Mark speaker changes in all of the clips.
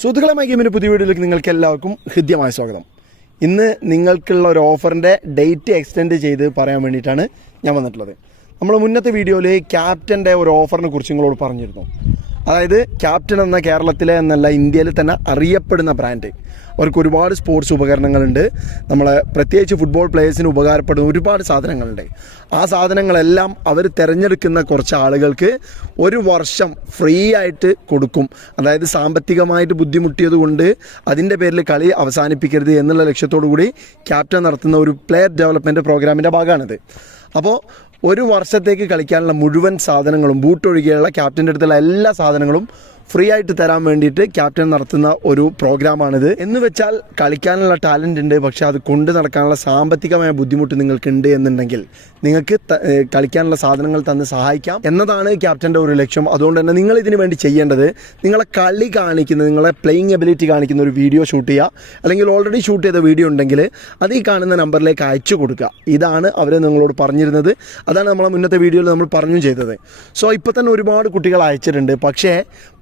Speaker 1: സുഹൃത്തുക്കളെ മൈഗേമിന്റെ പുതിയ വീഡിയോയിലേക്ക് നിങ്ങൾക്ക് എല്ലാവർക്കും ഹൃദ്യമായ സ്വാഗതം. ഇന്ന് നിങ്ങൾക്കുള്ള ഒരു ഓഫറിന്റെ ഡേറ്റ് എക്സ്റ്റെൻഡ് ചെയ്ത് പറയാൻ വേണ്ടിയിട്ടാണ് ഞാൻ വന്നിട്ടുള്ളത്. നമ്മൾ മുന്നത്തെ വീഡിയോയിൽ ക്യാപ്റ്റന്റെ ഒരു ഓഫറിനെ കുറിച്ച് നിങ്ങളോട് പറഞ്ഞിരുന്നു. അതായത് ക്യാപ്റ്റൻ എന്ന കേരളത്തിലെ എന്നല്ല ഇന്ത്യയിൽ തന്നെ അറിയപ്പെടുന്ന ബ്രാൻഡ്. അവർക്ക് ഒരുപാട് സ്പോർട്സ് ഉപകരണങ്ങളുണ്ട്. നമ്മളെ പ്രത്യേകിച്ച് ഫുട്ബോൾ പ്ലേയേഴ്സിന് ഉപകാരപ്പെടുന്ന ഒരുപാട് സാധനങ്ങളുണ്ട്. ആ സാധനങ്ങളെല്ലാം അവർ തിരഞ്ഞെടുക്കുന്ന കുറച്ച് ആളുകൾക്ക് ഒരു വർഷം ഫ്രീ ആയിട്ട് കൊടുക്കും. അതായത് സാമ്പത്തികമായിട്ട് ബുദ്ധിമുട്ടിയത് കൊണ്ട് അതിന്റെ പേരിൽ കളി അവസാനിപ്പിക്കരുത് എന്നുള്ള ലക്ഷ്യത്തോടു കൂടി ക്യാപ്റ്റൻ നടത്തുന്ന ഒരു പ്ലെയർ ഡെവലപ്മെന്റ് പ്രോഗ്രാമിന്റെ ഭാഗമാണിത്. അപ്പോൾ ഒരു വർഷത്തേക്ക് കളിക്കാനുള്ള മുഴുവൻ സാധനങ്ങളും ബൂട്ട് ഒഴികെയുള്ള ക്യാപ്റ്റന്റെ അടുത്തുള്ള എല്ലാ സാധനങ്ങളും ഫ്രീ ആയിട്ട് തരാൻ വേണ്ടിയിട്ട് ക്യാപ്റ്റൻ നടത്തുന്ന ഒരു പ്രോഗ്രാമാണിത്. എന്ന് വെച്ചാൽ കളിക്കാനുള്ള ടാലന്റ് ഉണ്ട് പക്ഷേ അത് കൊണ്ട് നടക്കാനുള്ള സാമ്പത്തികമായ ബുദ്ധിമുട്ട് നിങ്ങൾക്കുണ്ട് എന്നുണ്ടെങ്കിൽ നിങ്ങൾക്ക് കളിക്കാനുള്ള സാധനങ്ങൾ തന്ന് സഹായിക്കാം എന്നതാണ് ക്യാപ്റ്റന്റെ ഒരു ലക്ഷ്യം. അതുകൊണ്ട് തന്നെ നിങ്ങൾ ഇതിനു വേണ്ടി ചെയ്യേണ്ടത് നിങ്ങളെ കളി കാണിക്കുന്ന നിങ്ങളെ പ്ലേയിങ് എബിലിറ്റി കാണിക്കുന്ന ഒരു വീഡിയോ ഷൂട്ട് ചെയ്യുക. അല്ലെങ്കിൽ ഓൾറെഡി ഷൂട്ട് ചെയ്ത വീഡിയോ ഉണ്ടെങ്കിൽ അത് ഈ കാണുന്ന നമ്പറിലേക്ക് അയച്ചു കൊടുക്കുക. ഇതാണ് അവർ നിങ്ങളോട് പറഞ്ഞിരുന്നത്. അതാണ് നമ്മളെ മുന്നത്തെ വീഡിയോയിൽ നമ്മൾ പറഞ്ഞു ചെയ്തത്. സോ ഇപ്പോൾ തന്നെ ഒരുപാട് കുട്ടികൾ അയച്ചിട്ടുണ്ട്. പക്ഷേ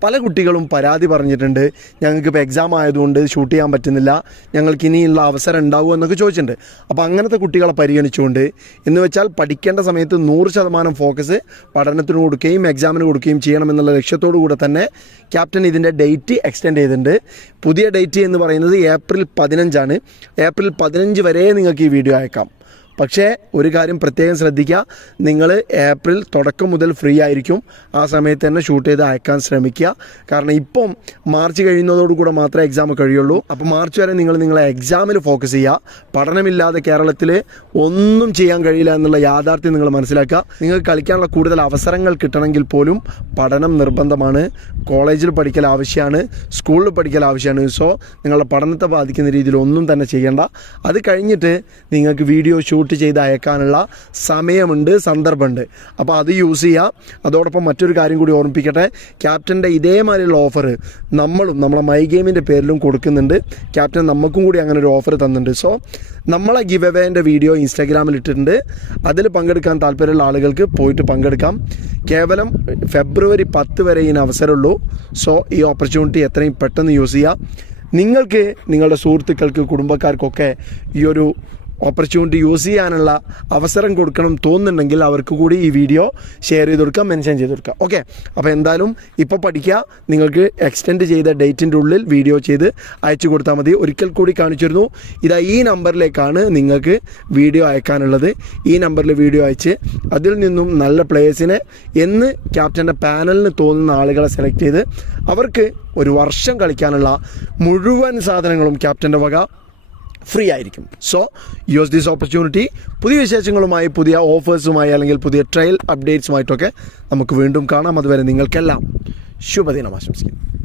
Speaker 1: പല കുട്ടികളും പരാതി പറഞ്ഞിട്ടുണ്ട്. ഞങ്ങൾക്ക് ഇപ്പോൾ എക്സാം ആയതുകൊണ്ട് ഷൂട്ട് ചെയ്യാൻ പറ്റുന്നില്ല. ഞങ്ങൾക്ക് ഇനിയുള്ള അവസരം ഉണ്ടാവുമോ എന്നൊക്കെ ചോദിച്ചിട്ടുണ്ട്. അപ്പോൾ അങ്ങനത്തെ കുട്ടികളെ പരിഗണിച്ചുകൊണ്ട് എന്ന് വെച്ചാൽ പഠിക്കേണ്ട സമയത്ത് നൂറ് ശതമാനം ഫോക്കസ് പഠനത്തിന് കൊടുക്കുകയും എക്സാമിന് കൊടുക്കുകയും ചെയ്യണമെന്നുള്ള ലക്ഷ്യത്തോടു കൂടെ തന്നെ ക്യാപ്റ്റൻ ഇതിന്റെ ഡേറ്റ് എക്സ്റ്റെൻഡ് ചെയ്തിട്ടുണ്ട്. പുതിയ ഡേറ്റ് എന്ന് പറയുന്നത് ഏപ്രിൽ പതിനഞ്ചാണ്. ഏപ്രിൽ പതിനഞ്ച് വരെ നിങ്ങൾക്ക് ഈ വീഡിയോ അയക്കാം. പക്ഷേ ഒരു കാര്യം പ്രത്യേകം ശ്രദ്ധിക്കുക. നിങ്ങൾ ഏപ്രിൽ തുടക്കം മുതൽ ഫ്രീ ആയിരിക്കും. ആ സമയത്ത് തന്നെ ഷൂട്ട് ചെയ്ത് അയക്കാൻ ശ്രമിക്കുക. കാരണം ഇപ്പം മാർച്ച് കഴിയുന്നതോടുകൂടെ മാത്രമേ എക്സാം കഴിയുള്ളൂ. അപ്പോൾ മാർച്ച് വരെ നിങ്ങൾ നിങ്ങളെ എക്സാമിൽ ഫോക്കസ് ചെയ്യുക. പഠനമില്ലാതെ കേരളത്തിൽ ഒന്നും ചെയ്യാൻ കഴിയില്ല എന്നുള്ള യാഥാർത്ഥ്യം നിങ്ങൾ മനസ്സിലാക്കുക. നിങ്ങൾക്ക് കളിക്കാനുള്ള കൂടുതൽ അവസരങ്ങൾ കിട്ടണമെങ്കിൽ പോലും പഠനം നിർബന്ധമാണ്. കോളേജിൽ പഠിക്കൽ ആവശ്യമാണ്. സ്കൂളിൽ പഠിക്കൽ ആവശ്യമാണ്. സോ നിങ്ങളുടെ പഠനത്തെ ബാധിക്കുന്ന രീതിയിൽ ഒന്നും തന്നെ ചെയ്യേണ്ട. അത് കഴിഞ്ഞിട്ട് നിങ്ങൾക്ക് വീഡിയോ ഷൂട്ട് ചെയ്ത് അയക്കാനുള്ള സമയമുണ്ട് സന്ദർഭമുണ്ട്. അപ്പോൾ അത് യൂസ് ചെയ്യുക അതോടൊപ്പം മറ്റൊരു കാര്യം കൂടി ഓർമ്മിപ്പിക്കട്ടെ. ക്യാപ്റ്റന്റെ ഇതേമാതിരിയുള്ള ഓഫർ നമ്മളും നമ്മളെ മൈ ഗെയിമിന്റെ പേരിലും കൊടുക്കുന്നുണ്ട്. ക്യാപ്റ്റൻ നമുക്കും കൂടി അങ്ങനെ ഒരു ഓഫർ തന്നിട്ടുണ്ട്. സോ നമ്മളെ ഗിവ് അവേന്റെ വീഡിയോ ഇൻസ്റ്റാഗ്രാമിൽ ഇട്ടിട്ടുണ്ട്. അതിൽ പങ്കെടുക്കാൻ താല്പര്യമുള്ള ആളുകൾക്ക് പോയിട്ട് പങ്കെടുക്കാം. കേവലം ഫെബ്രുവരി പത്ത് വരെ ഇതിന് അവസരമുള്ളൂ. സോ ഈ ഓപ്പർച്യൂണിറ്റി എത്രയും പെട്ടെന്ന് യൂസ് ചെയ്യുക നിങ്ങൾക്ക് നിങ്ങളുടെ സുഹൃത്തുക്കൾക്ക് കുടുംബക്കാർക്കൊക്കെ ഈ ഒരു ഓപ്പർച്യൂണിറ്റി യൂസ് ചെയ്യാനുള്ള അവസരം കൊടുക്കണം തോന്നുന്നുണ്ടെങ്കിൽ അവർക്ക് കൂടി ഈ വീഡിയോ ഷെയർ ചെയ്ത് കൊടുക്കുക മെൻഷൻ ചെയ്ത് കൊടുക്കുക ഓക്കെ അപ്പോൾ എന്തായാലും ഇപ്പോൾ പഠിക്കുക. നിങ്ങൾക്ക് എക്സ്റ്റെൻഡ് ചെയ്ത ഡേറ്റിന്റെ ഉള്ളിൽ വീഡിയോ ചെയ്ത് അയച്ചു കൊടുത്താൽ മതി. ഒരിക്കൽ കൂടി കാണിച്ചിരുന്നു. ഇതാ ഈ നമ്പറിലേക്കാണ് നിങ്ങൾക്ക് വീഡിയോ അയക്കാനുള്ളത്. ഈ നമ്പറിൽ വീഡിയോ അയച്ച് അതിൽ നിന്നും നല്ല പ്ലേയേഴ്സിനെ എന്ന് ക്യാപ്റ്റന്റെ പാനലിന് തോന്നുന്ന ആളുകളെ സെലക്ട് ചെയ്ത് അവർക്ക് ഒരു വർഷം കളിക്കാനുള്ള മുഴുവൻ സാധനങ്ങളും ക്യാപ്റ്റന്റെ വക ഫ്രീ ആയിരിക്കും. സോ യൂസ് ദിസ് ഓപ്പർച്യൂണിറ്റി പുതിയ വിശേഷങ്ങളുമായി പുതിയ ഓഫേഴ്സുമായി അല്ലെങ്കിൽ പുതിയ ട്രയൽ അപ്ഡേറ്റ്സുമായിട്ടൊക്കെ നമുക്ക് വീണ്ടും കാണാം. അതുവരെ നിങ്ങൾക്കെല്ലാം ശുഭദിനം ആശംസിക്കുന്നു.